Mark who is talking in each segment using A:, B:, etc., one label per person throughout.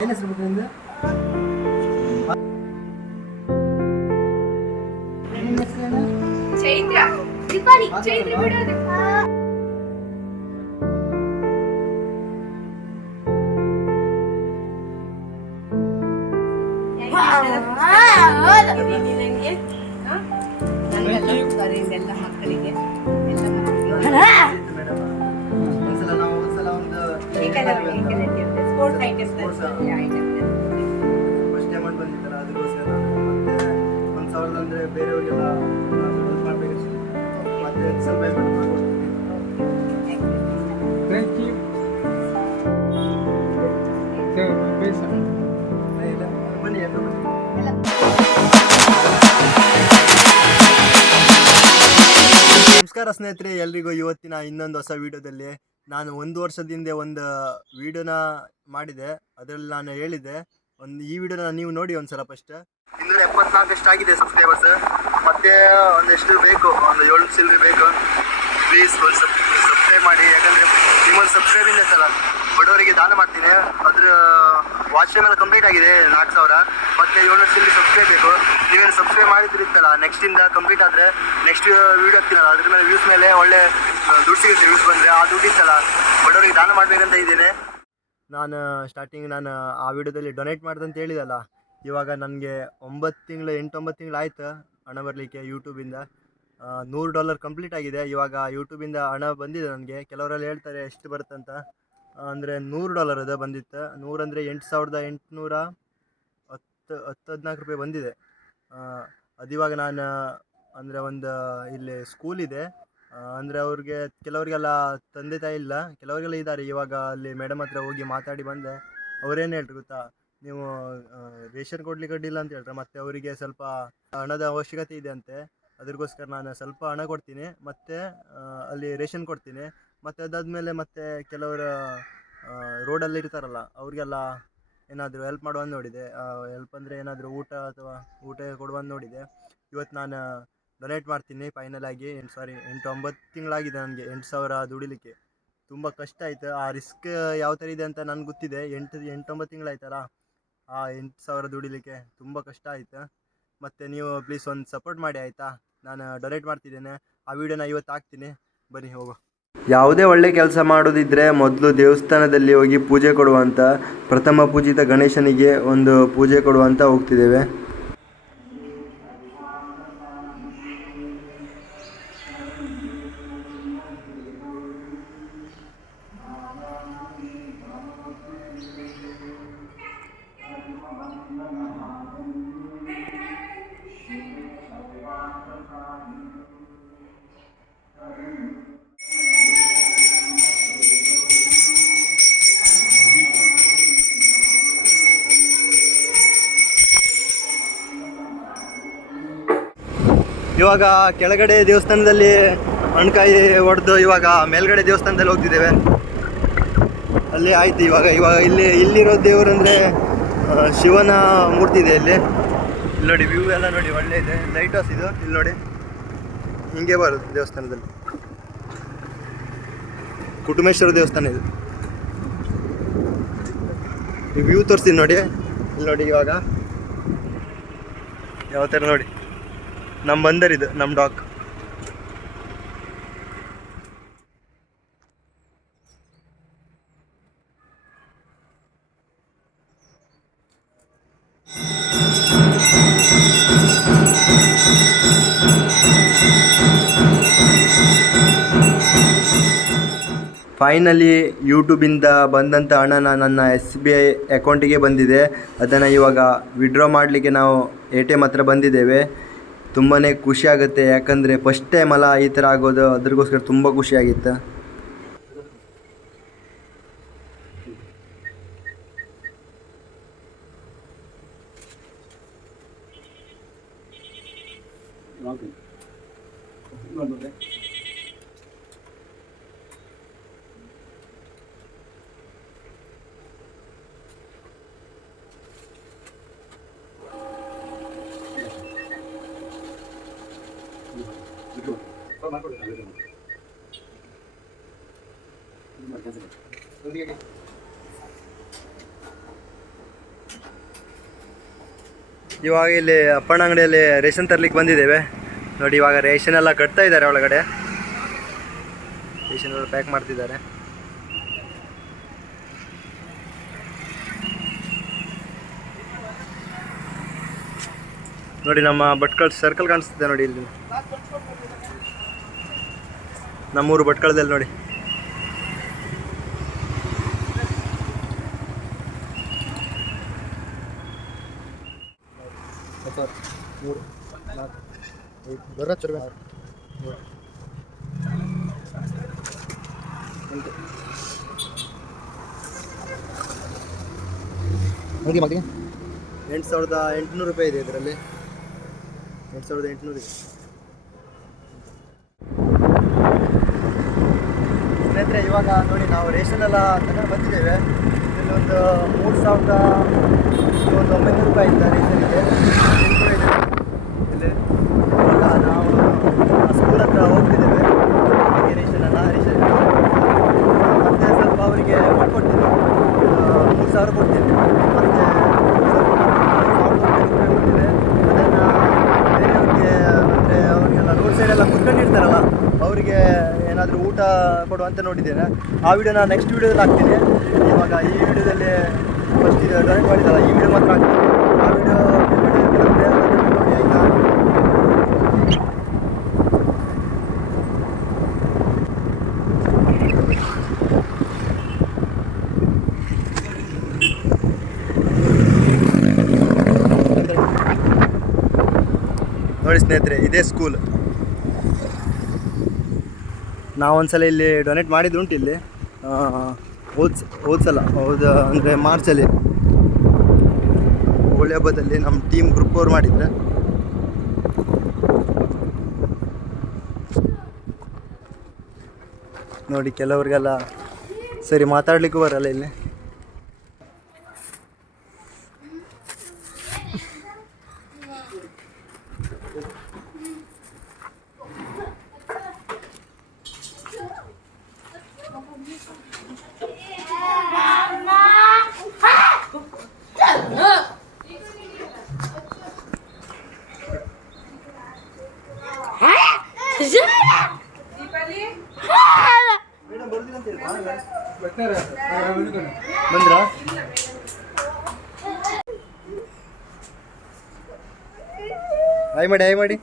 A: ಏನ್ ಹೆಸರು
B: ಚೈತ್ರ ದೀಪಾಲಿ ಚೈತ್ರ ಬಿಡೋದು ನನಗೆ ಎಲ್ಲ ಮಕ್ಕಳಿಗೆ ಎಲ್ಲ ಮಕ್ಕಳಿಗೆ
A: ಆಯ್ತು ಮೇಡಮ್ ಒಂದ್ಸಲ ನಾವು ಒಂದ್ಸಲ ಒಂದು
B: ಸ್ಪೋರ್ಟ್ಸ್ ಐಟಮ್ಸ್
A: ಫಸ್ಟ್ ಅಮೌಂಟ್ ಬಂದಿತ್ತಲ್ಲ ಅದಕ್ಕೋಸ್ಕರ ಮತ್ತೆ ಒಂದು ಸಾವಿರದ ಅಂದರೆ ಬೇರೆಯವರಿಗೆಲ್ಲ ಹೆಲ್ಪ್ ಮಾಡಬೇಕು ಮತ್ತೆ ಹೆಲ್ಪ್ ನಮಸ್ಕಾರ ಸ್ನೇಹಿತರೆ, ಎಲ್ರಿಗೂ ಇವತ್ತಿನ ಇನ್ನೊಂದು ಹೊಸ ವಿಡಿಯೋದಲ್ಲಿ ನಾನು ಒಂದು ವರ್ಷದಿಂದ ಒಂದು ವಿಡಿಯೋನ ಮಾಡಿದೆ. ಅದರಲ್ಲಿ ನಾನು ಹೇಳಿದೆ, ಒಂದು ಈ ವಿಡಿಯೋನ ನೀವು ನೋಡಿ ಒಂದ್ಸಲ ಫಸ್ಟ್ ಇನ್ನೂರ ಎಪ್ಪತ್ನಾಲ್ಕಷ್ಟು ಆಗಿದೆ ಸಬ್ಸ್ಕ್ರೈಬರ್ಸ್ ಮತ್ತೆ ಒಂದೆಷ್ಟು ಬೇಕು, ಒಂದು ಏಳು ಸಿಲ್ವಿ ಬೇಕು. ಪ್ಲೀಸ್ ಸಬ್ಸ್ಕ್ರೈಬ್ ಮಾಡಿ. ಯಾಕಂದರೆ ನಿಮ್ಮೊಂದು ಸಬ್ಸ್ಕ್ರೈಬಿಂದ ಸಲ ಬಡವರಿಗೆ ದಾನ ಮಾಡ್ತೀನಿ. ಅದ್ರ ವಾಚ್ ಎಲ್ಲ ಕಂಪ್ಲೀಟ್ ಆಗಿದೆ, ನಾಲ್ಕು ಸಾವಿರ. ಮತ್ತೆ ಏಳು ಸಿಲ್ರಿ ಸಬ್ಸ್ಕ್ರೈಬ್ ಬೇಕು. ನೀವೇನು ಸಬ್ಸ್ಕ್ರೈಬ್ ಮಾಡಿದ್ರಿತ್ತಲ್ಲ ನೆಕ್ಸ್ಟ್ ಇಂದ ಕಂಪ್ಲೀಟ್ ಆದರೆ ನೆಕ್ಸ್ಟ್ ವೀಡಿಯೋ ಹಾಕ್ತೀನಲ್ಲ, ಅದ್ರ ಮೇಲೆ ವ್ಯೂಸ್ ಮೇಲೆ ಒಳ್ಳೆ ದುಡ್ಡು ಸಿಗುತ್ತೆ ವ್ಯೂಸ್ ಬಂದರೆ. ಆ ದುಡ್ಡು ಇತ್ತಲ್ಲ, ಬಡವರಿಗೆ ದಾನ ಮಾಡಬೇಕಂತ ಇದ್ದೀನಿ. ನಾನು ಸ್ಟಾರ್ಟಿಂಗ್ ನಾನು, ಆ ವಿಡಿಯೋದಲ್ಲಿ ಡೊನೇಟ್ ಮಾಡ್ದೆ ಅಂತ ಹೇಳಿದಲ್ಲ, ಇವಾಗ ನನಗೆ ಒಂಬತ್ತು ತಿಂಗಳು, ಎಂಟೊಂಬತ್ತು ತಿಂಗಳು ಆಯಿತು ಹಣ ಬರಲಿಕ್ಕೆ ಯೂಟ್ಯೂಬಿಂದ ನೂರು ಡಾಲರ್ ಕಂಪ್ಲೀಟ್ ಆಗಿದೆ. ಇವಾಗ ಯೂಟ್ಯೂಬಿಂದ ಹಣ ಬಂದಿದೆ ನನಗೆ. ಕೆಲವರಲ್ಲಿ ಹೇಳ್ತಾರೆ, ಎಷ್ಟು ಬರುತ್ತಂತ. ಅಂದರೆ ನೂರು ಡಾಲರ್ ಅದು ಬಂದಿತ್ತು. ನೂರಂದರೆ ಎಂಟು ಸಾವಿರದ ಎಂಟುನೂರ ಹತ್ತು ಹತ್ತು ಹದಿನಾಲ್ಕು ರೂಪಾಯಿ ಬಂದಿದೆ. ಅದಿವಾಗ ನಾನು, ಅಂದರೆ ಒಂದು, ಇಲ್ಲಿ ಸ್ಕೂಲ್ ಇದೆ. ಅಂದರೆ ಅವ್ರಿಗೆ, ಕೆಲವರಿಗೆಲ್ಲ ತಂದೆ ತಾಯಿ ಇಲ್ಲ. ಕೆಲವರಿಗೆಲ್ಲ ಇದ್ದಾರೆ. ಇವಾಗ ಅಲ್ಲಿ ಮೇಡಮ್ ಹತ್ರ ಹೋಗಿ ಮಾತಾಡಿ ಬಂದೆ. ಅವರೇನು ಹೇಳ್ರಿ ಗೊತ್ತಾ? ನೀವು ರೇಷನ್ ಕೊಡ್ಲಿಕ್ಕೆ ಅಡ್ಡಿಲ್ಲ ಅಂತ ಹೇಳ್ತಾರೆ ಮತ್ತು ಅವರಿಗೆ ಸ್ವಲ್ಪ ಹಣದ ಅವಶ್ಯಕತೆ ಇದೆ ಅಂತೆ. ಅದಕ್ಕೋಸ್ಕರ ನಾನು ಸ್ವಲ್ಪ ಹಣ ಕೊಡ್ತೀನಿ. ಮತ್ತು ಅಲ್ಲಿ ರೇಷನ್ ಕೊಡ್ತೀನಿ. ಮತ್ತು ಅದಾದಮೇಲೆ ಮತ್ತೆ ಕೆಲವರು ರೋಡಲ್ಲಿ ಇರ್ತಾರಲ್ಲ ಅವ್ರಿಗೆಲ್ಲ ಏನಾದರೂ ಹೆಲ್ಪ್ ಮಾಡುವಂತ ನೋಡಿದೆ. ಹೆಲ್ಪ್ ಅಂದರೆ ಏನಾದರೂ ಊಟ ಅಥವಾ ಊಟ ಕೊಡುವಂತ ನೋಡಿದೆ. ಇವತ್ತು ನಾನು ಡೊನೇಟ್ ಮಾಡ್ತೀನಿ ಫೈನಲ್ ಆಗಿ. ಎಂಟು ಸಾರಿ ಎಂಟು ಒಂಬತ್ತು ತಿಂಗಳಾಗಿದೆ ನನಗೆ, ಎಂಟು ಸಾವಿರ ದುಡಿಲಿಕ್ಕೆ. ತುಂಬ ಕಷ್ಟ ಆಯಿತು. ಆ ರಿಸ್ಕ್ ಯಾವ ಥರ ಇದೆ ಅಂತ ನನಗೆ ಗೊತ್ತಿದೆ. ಎಂಟು ಎಂಟೊಂಬತ್ತು ತಿಂಗಳಾಯ್ತಲ್ಲ, ಆ ಎಂಟು ಸಾವಿರ ದುಡಿಲಿಕ್ಕೆ ತುಂಬ ಕಷ್ಟ ಆಯಿತು. ಮತ್ತು ನೀವು ಪ್ಲೀಸ್ ಒಂದು ಸಪೋರ್ಟ್ ಮಾಡಿ, ಆಯಿತಾ? ನಾನು ಡೊನೇಟ್ ಮಾಡ್ತಿದ್ದೇನೆ. ಆ ವಿಡಿಯೋನ ಇವತ್ತು ಹಾಕ್ತೀನಿ. ಬನ್ನಿ, ಹೋಗೋ. ಯಾವುದೇ ಒಳ್ಳೆ ಕೆಲಸ ಮಾಡೋದಿದ್ರೆ ಮೊದಲು ದೇವಸ್ಥಾನದಲ್ಲಿ ಹೋಗಿ ಪೂಜೆ ಕೊಡುವಂತ ಪ್ರಥಮ ಪೂಜಿತ ಗಣೇಶನಿಗೆ ಒಂದು ಪೂಜೆ ಕೊಡುವಂತ ಹೋಗ್ತಿದ್ದೇವೆ. ಇವಾಗ ಕೆಳಗಡೆ ದೇವಸ್ಥಾನದಲ್ಲಿ ಹಣ್ಕಾಯಿ ಹೊಡೆದು ಇವಾಗ ಮೇಲ್ಗಡೆ ದೇವಸ್ಥಾನದಲ್ಲಿ ಹೋಗ್ತಿದ್ದೇವೆ. ಅಲ್ಲಿ ಆಯ್ತು ಇವಾಗ ಇವಾಗ ಇಲ್ಲಿ, ಇಲ್ಲಿರೋ ದೇವರು ಅಂದರೆ ಶಿವನ ಮೂರ್ತಿ ಇದೆ ಇಲ್ಲಿ. ಇಲ್ಲಿ ನೋಡಿ ವ್ಯೂ ಎಲ್ಲ ನೋಡಿ, ಒಳ್ಳೆ ಇದೆ. ಲೈಟ್ ಹೌಸ್ ಇದು, ಇಲ್ಲಿ ನೋಡಿ. ಹಿಂಗೆ ಬರೋದು ದೇವಸ್ಥಾನದಲ್ಲಿ. ಕುಟುಂಬೇಶ್ವರ ದೇವಸ್ಥಾನ ಇದು. ವ್ಯೂ ತೋರಿಸ್ತೀನಿ ನೋಡಿ. ಇಲ್ಲಿ ನೋಡಿ ಇವಾಗ. ಯಾವ ಥರ ನೋಡಿ. ನಮ್ಮ ಬಂದರ್ ಇದು ನಮ್ಮ ಡಾಕ್. ಫೈನಲಿ ಯೂಟ್ಯೂಬಿಂದ ಬಂದಂಥ ಹಣನ ನನ್ನ ಎಸ್ ಬಿ ಐ ಅಕೌಂಟಿಗೆ ಬಂದಿದೆ. ಅದನ್ನು ಇವಾಗ ವಿಡ್ರಾ ಮಾಡಲಿಕ್ಕೆ ನಾವು ಎ ಟಿ ಎಂ ಹತ್ರ ಬಂದಿದ್ದೇವೆ. ತುಂಬಾನೇ ಖುಷಿ ಆಗುತ್ತೆ ಯಾಕಂದ್ರೆ ಫಸ್ಟ್ ಟೈಮ್ ಅಲ್ಲ ಈ ಥರ ಆಗೋದು ಅದ್ರಗೋಸ್ಕರ ತುಂಬ ಖುಷಿಯಾಗಿತ್ತು Okay. ಇವಾಗ ಇಲ್ಲಿ ಅಪ್ಪಣ್ಣ ಅಂಗಡಿಯಲ್ಲಿ ರೇಷನ್ ತರ್ಲಿಕ್ಕೆ ಬಂದಿದ್ದೇವೆ. ನೋಡಿ, ಇವಾಗ ರೇಷನ್ ಎಲ್ಲ ಕಟ್ತಾ ಇದ್ದಾರೆ ಒಳಗಡೆ. ರೇಷನ್ ಎಲ್ಲ ಪ್ಯಾಕ್ ಮಾಡ್ತಿದ್ದಾರೆ. ನೋಡಿ, ನಮ್ಮ ಭಟ್ಕಳ ಸರ್ಕಲ್ ಕಾಣಿಸ್ತಿದೆ ನೋಡಿ ಇಲ್ಲಿ. ನಮ್ಮೂರು ಭಟ್ಕಳದಲ್ಲಿ ನೋಡಿ. ಮೂರು ಬರ ಚರ್ಗ ಎಂಟು. ಮುಗಿ ಮಗಿ ಎಂಟು ಸಾವಿರದ ಎಂಟುನೂರು ರೂಪಾಯಿ ಇದೆ ಇದರಲ್ಲಿ. ಎಂಟು ಸಾವಿರದ ಎಂಟುನೂರು ಇದೆ. ಸ್ನೇಹಿತರೆ, ಇವಾಗ ನೋಡಿ ನಾವು ರೇಷನ್ ಎಲ್ಲ ತಗೊಂಡು ಬಂದಿದ್ದೇವೆ. ಇದರಲ್ಲಿ ಒಂದು ಮೂರು ಸಾವಿರದ ಒಂದು ಒಂಬೈನೂರು ರೂಪಾಯಿ ಇಂದ ರೇಷನ್ ಇದೆ ಎಂಟು ಇದೆ ಇಲ್ಲಿ ಇವಾಗ ನಾವು ಸ್ಕೂಲ್ ಹತ್ರ ಹೋಗ್ತಿದ್ದೇವೆ ಎಲ್ಲ ರೇಷನ್ ಮತ್ತೆ ಸ್ವಲ್ಪ ಅವರಿಗೆ ಕೊಟ್ಕೊಡ್ತೀನಿ ಮೂರು ಸಾವಿರ ಕೊಡ್ತೀನಿ. ಮತ್ತೆ ಅದನ್ನು ಬೇರೆಯವ್ರಿಗೆ ಅಂದರೆ ಅವರಿಗೆಲ್ಲ ರೋಡ್ ಸೈಡೆಲ್ಲ ಕುತ್ಕೊಂಡಿರ್ತಾರಲ್ಲ ಅವರಿಗೆ ಏನಾದರೂ ಊಟ ಕೊಡುವಂತ ನೋಡಿದ್ದೇನೆ. ಆ ವಿಡಿಯೋ ನಾನು ನೆಕ್ಸ್ಟ್ ವಿಡಿಯೋದಲ್ಲಿ ಹಾಕ್ತೀನಿ. ಇವಾಗ ಈ ವಿಡಿಯೋದಲ್ಲಿ ಫಸ್ಟ್ ಇದು ಡ್ರಾಯಿಂಗ್ ಮಾಡಿದ್ದಲ್ಲ, ಈ ವಿಡಿಯೋ ಮಾತ್ರ ಹಾಕ್ತೀನಿ ಆ ವಿಡಿಯೋ ನೋಡಿ ಆಯಿತಾ ನೋಡಿ ಸ್ನೇಹಿತರೆ ಇದೇ ಸ್ಕೂಲ್ ನಾವೊಂದ್ಸಲ ಇಲ್ಲಿ ಡೊನೇಟ್ ಮಾಡಿದ್ರುಂಟು ಇಲ್ಲಿ. ಓದ್ಸ್ ಓದ್ಸಲ ಹೌದು ಅಂದರೆ ಮಾರ್ಚಲ್ಲಿ ಹೋಳಿ ಹಬ್ಬದಲ್ಲಿ ನಮ್ಮ ಟೀಮ್ ಗ್ರೂಪ್ ಅವ್ರು ಮಾಡಿದ್ರೆ. ನೋಡಿ, ಕೆಲವ್ರಿಗೆಲ್ಲ ಸರಿ ಮಾತಾಡ್ಲಿಕ್ಕೂ ಬರಲ್ಲ ಇಲ್ಲಿ
C: ಬರ್ತಾರೆ ಅವ್ರು ಬಂದ್ಕೊಂಡು.
A: ಬಂದ್ರಾ ಹಾಯ್ ಮಾಡಿ ಹಾಯ್ ಮಾಡಿ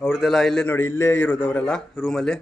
A: ಅವ್ರದ್ದೆಲ್ಲ ಇಲ್ಲೇ ನೋಡಿ ಇಲ್ಲೇ ಇರೋದು ಅವರೆಲ್ಲ ರೂಮಲ್ಲಿ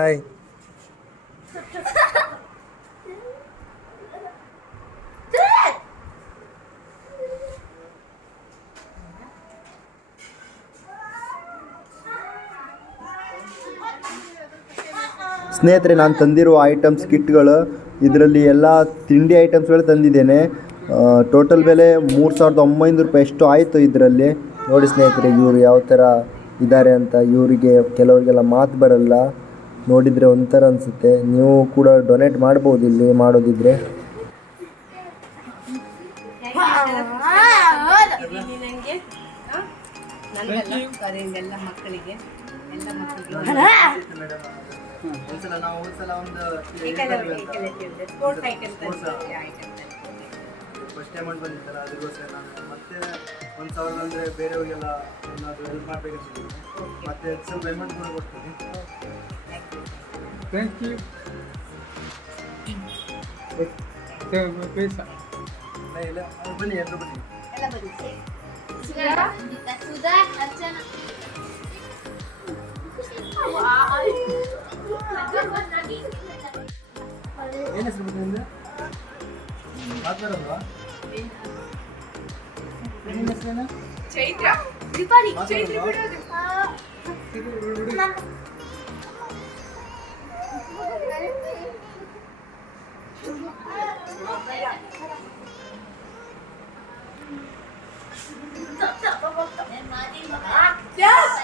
A: ಹಾಯ್ ಸ್ನೇಹಿತರೆ, ನಾನು ತಂದಿರುವ ಐಟಮ್ಸ್ ಕಿಟ್ಗಳು ಇದರಲ್ಲಿ ಎಲ್ಲ ತಿಂಡಿ ಐಟಮ್ಸ್ಗಳು ತಂದಿದ್ದೇನೆ. ಟೋಟಲ್ ಬೆಲೆ ಮೂರು ಸಾವಿರದ ಒಂಬೈನೂರು ರೂಪಾಯಿ. ಎಷ್ಟು ಆಯಿತು ಇದರಲ್ಲಿ? ನೋಡಿ ಸ್ನೇಹಿತರೆ, ಇವರು ಯಾವ ಥರ ಇದ್ದಾರೆ ಅಂತ. ಇವರಿಗೆ, ಕೆಲವರಿಗೆಲ್ಲ ಮಾತು ಬರಲ್ಲ. ನೋಡಿದರೆ ಒಂಥರ ಅನಿಸುತ್ತೆ. ನೀವು ಕೂಡ ಡೊನೇಟ್ ಮಾಡ್ಬೋದು ಇಲ್ಲಿ ಮಾಡೋದಿದ್ರೆ. ಮತ್ತೆ ಒಂದು ಸಾವಿರ ಅಂದರೆ ಬೇರೆಯವರಿಗೆಲ್ಲ ಏನಾದರೂ ಹೆಲ್ಪ್ ಮಾಡ್ಬೇಕು ಮತ್ತೆ ಸ್ವಲ್ಪ ಪೇಮೆಂಟ್ ಕೂಡ ಕೊಡ್ತೀನಿ
C: Thank you. ಪೈಸಾ
A: ಬನ್ನಿ ಎಲ್ಲರೂ ಬನ್ನಿ
B: ಎಲ್ಲ
D: ಸುಧಾ ಅರ್ಚನಾ
A: ಏನು ಹೆಸರು ಬಂತು ನಿಮ್ದು ಮಾತಾಡಲ್ವಾ ನಿಮ್ಮ ಹೆಸರೇನು
B: ಚೈತ್ರ ದೀಪಾಲಿ ಚೈತ್ರ? ಬಿಡೋದು Yes!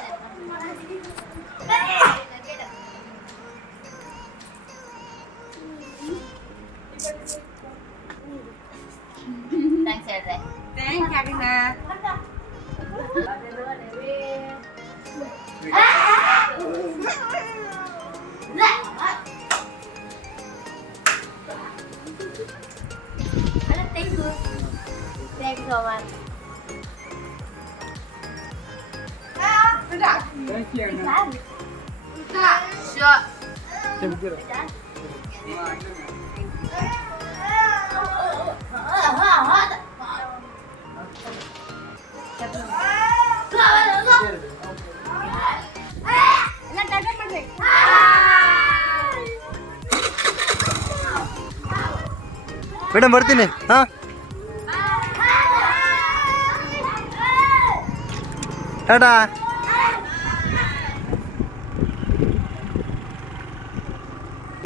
A: ಮೇಡಮ್ ಬರ್ತೀನಿ. ಹಾ? ಟಾಟಾ.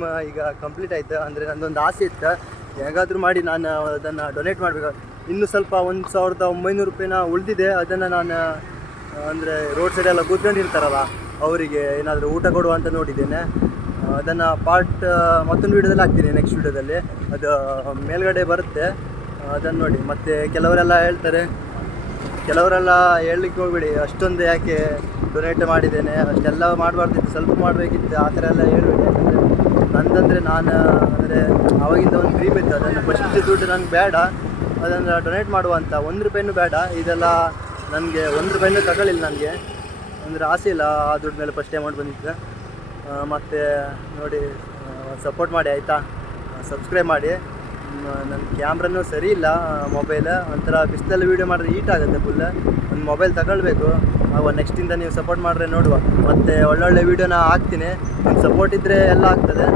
A: ಮ- ಈಗ ಕಂಪ್ಲೀಟ್ ಆಯ್ತು? ಅಂದರೆ ನನ್ನೊಂದು ಆಸೆ ಇತ್ತು? ಹೇಗಾದರೂ ಮಾಡಿ ನಾನು ಅದನ್ನು ಡೊನೇಟ್ ಮಾಡಬೇಕು. ಇನ್ನು ಸ್ವಲ್ಪ ಒಂದು ಸಾವಿರದ ಒಂಬೈನೂರು ರೂಪಾಯಿನ ಉಳಿದಿದೆ. ಅದನ್ನು ನಾನು ಅಂದರೆ ರೋಡ್ ಸೈಡೆಲ್ಲ ಕೂತ್ಕೊಂಡಿರ್ತಾರಲ್ಲ ಅವರಿಗೆ ಏನಾದರೂ ಊಟ ಕೊಡುವ ಅಂತ ನೋಡಿದ್ದೇನೆ. ಅದನ್ನು ಪಾರ್ಟ್ ಮತ್ತೊಂದು ವೀಡಿಯೋದಲ್ಲಿ ಹಾಕ್ತೀನಿ ನೆಕ್ಸ್ಟ್ ವೀಡಿಯೋದಲ್ಲಿ. ಅದು ಮೇಲ್ಗಡೆ ಬರುತ್ತೆ. ಅದನ್ನು ನೋಡಿ. ಮತ್ತು ಕೆಲವರೆಲ್ಲ ಹೇಳ್ತಾರೆ, ಕೆಲವರೆಲ್ಲ ಹೇಳಲಿಕ್ಕೆ ಹೋಗ್ಬೇಡಿ. ಅಷ್ಟೊಂದು ಯಾಕೆ ಡೊನೇಟ್ ಮಾಡಿದ್ದೇನೆ? ಅಷ್ಟೆಲ್ಲ ಮಾಡಬಾರ್ದಿತ್ತು. ಸ್ವಲ್ಪ ಮಾಡಬೇಕಿತ್ತು. ಆ ಥರ ಎಲ್ಲ ಹೇಳ್ಬೇಡಿ. ನಂದಂದರೆ ನಾನು, ಅಂದರೆ ಆವಾಗಿಂದ ಒಂದು ಡ್ರೀಮ್ ಇತ್ತು. ಅದನ್ನು ಫಸ್ಟ್ ದುಡ್ಡು ನನಗೆ ಬೇಡ. ಅದನ್ನು ಡೊನೇಟ್ ಮಾಡುವಂಥ ಒಂದು ರೂಪಾಯಿನೂ ಬೇಡ. ಇದೆಲ್ಲ ನನಗೆ ಒಂದು ರೂಪಾಯಿನೂ ತಗೊಳ್ಳಿಲ್ಲ ನನಗೆ. ಅಂದರೆ ಆಸೆ ಇಲ್ಲ ಆ ದುಡ್ಡು ಮೇಲೆ ಫಸ್ಟ್ ಅಮೌಂಟ್ ಬಂದಿದ್ದೆ. ಮತ್ತು ನೋಡಿ ಸಪೋರ್ಟ್ ಮಾಡಿ, ಆಯಿತಾ? ಸಬ್ಸ್ಕ್ರೈಬ್ ಮಾಡಿ. ನನ್ನ ಕ್ಯಾಮ್ರನೂ ಸರಿ ಇಲ್ಲ ಮೊಬೈಲ್ ಒಂಥರ ಬಿಸಿಲಲ್ಲಿ ವೀಡಿಯೋ ಮಾಡಿದ್ರೆ ಹೀಟ್ ಆಗುತ್ತೆ ಫುಲ್ ಒಂದು ಮೊಬೈಲ್ ತಗೊಳ್ಬೇಕು. ಅವ ನೆಕ್ಸ್ಟಿಂದ ನೀವು ಸಪೋರ್ಟ್ ಮಾಡಿದ್ರೆ ನೋಡುವ. ಮತ್ತು ಒಳ್ಳೊಳ್ಳೆ ವೀಡಿಯೋನ ಹಾಕ್ತೀನಿ. ನಿಮ್ಮ ಸಪೋರ್ಟ್ ಇದ್ದರೆ ಎಲ್ಲ ಆಗ್ತದೆ.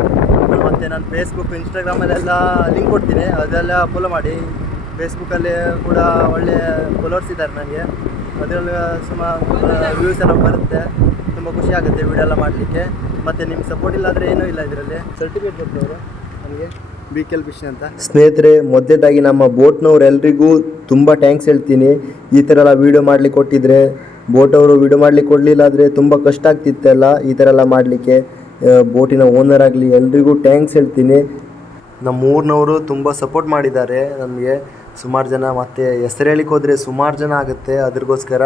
A: ಮತ್ತು ನಾನು ಫೇಸ್ಬುಕ್ ಇನ್ಸ್ಟಾಗ್ರಾಮಲ್ಲೆಲ್ಲ ಲಿಂಕ್ ಕೊಡ್ತೀನಿ. ಅದೆಲ್ಲ ಫಾಲೋ ಮಾಡಿ. ಫೇಸ್ಬುಕ್ಕಲ್ಲಿ ಕೂಡ ಒಳ್ಳೆ ಫಾಲೋವರ್ಸ್ ಇದ್ದಾರೆ ನನಗೆ ಅದರಲ್ಲಿ ಸುಮಾರು ವ್ಯೂಸ್ ಎಲ್ಲ ಬರುತ್ತೆ. ತುಂಬ ಖುಷಿ ಆಗುತ್ತೆ ವೀಡಿಯೋ ಎಲ್ಲ ಮಾಡಲಿಕ್ಕೆ. ಮತ್ತು ನಿಮ್ಮ ಸಪೋರ್ಟ್ ಇಲ್ಲಾಂದರೆ ಏನೂ ಇಲ್ಲ ಇದರಲ್ಲಿ. ಸರ್ಟಿಫಿಕೇಟ್ ಕೊಟ್ಟರು ನನಗೆ ಅಂತ. ಸ್ನೇಹಿತರೆ, ಮೊದಲೇದಾಗಿ ನಮ್ಮ ಬೋಟ್ನವ್ರೆಲ್ರಿಗೂ ತುಂಬ ಟ್ಯಾಂಕ್ಸ್ ಹೇಳ್ತೀನಿ. ಈ ಥರ ಎಲ್ಲ ವೀಡಿಯೋ ಮಾಡಲಿಕ್ಕೆ ಕೊಟ್ಟಿದ್ರೆ ಬೋಟ್ ಅವರು ವೀಡಿಯೋ ಮಾಡಲಿಕ್ಕೆ ಕೊಡಲಿಲ್ಲ ಆದರೆ ತುಂಬ ಕಷ್ಟ ಆಗ್ತಿತ್ತಲ್ಲ ಈ ಥರ ಎಲ್ಲ ಮಾಡಲಿಕ್ಕೆ. ಬೋಟಿನ ಓನರ್ ಆಗಲಿ ಎಲ್ರಿಗೂ ಟ್ಯಾಂಕ್ಸ್ ಹೇಳ್ತೀನಿ. ನಮ್ಮ ಊರಿನವರು ತುಂಬ ಸಪೋರ್ಟ್ ಮಾಡಿದ್ದಾರೆ ನನಗೆ ಸುಮಾರು ಜನ ಮತ್ತು ಹೆಸರು ಹೇಳಿಕ್ಕೆ ಹೋದರೆ ಸುಮಾರು ಜನ ಆಗುತ್ತೆ. ಅದ್ರಗೋಸ್ಕರ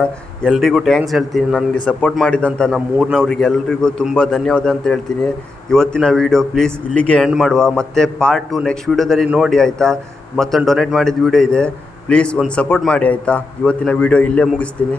A: ಎಲ್ರಿಗೂ ಟ್ಯಾಂಕ್ಸ್ ಹೇಳ್ತೀನಿ. ನನಗೆ ಸಪೋರ್ಟ್ ಮಾಡಿದಂಥ ನಮ್ಮ ಊರಿನವ್ರಿಗೆ ಎಲ್ರಿಗೂ ತುಂಬ ಧನ್ಯವಾದ ಅಂತ ಹೇಳ್ತೀನಿ. ಇವತ್ತಿನ ವಿಡಿಯೋ ಪ್ಲೀಸ್ ಇಲ್ಲಿಗೆ ಎಂಡ್ ಮಾಡುವ. ಮತ್ತೆ ಪಾರ್ಟ್ ಟು ನೆಕ್ಸ್ಟ್ ವೀಡಿಯೋದಲ್ಲಿ ನೋಡಿ, ಆಯಿತಾ? ಮತ್ತೊಂದು ಡೊನೇಟ್ ಮಾಡಿದ ವಿಡಿಯೋ ಇದೆ. ಪ್ಲೀಸ್ ಒಂದು ಸಪೋರ್ಟ್ ಮಾಡಿ, ಆಯಿತಾ? ಇವತ್ತಿನ ವಿಡಿಯೋ ಇಲ್ಲೇ ಮುಗಿಸ್ತೀನಿ.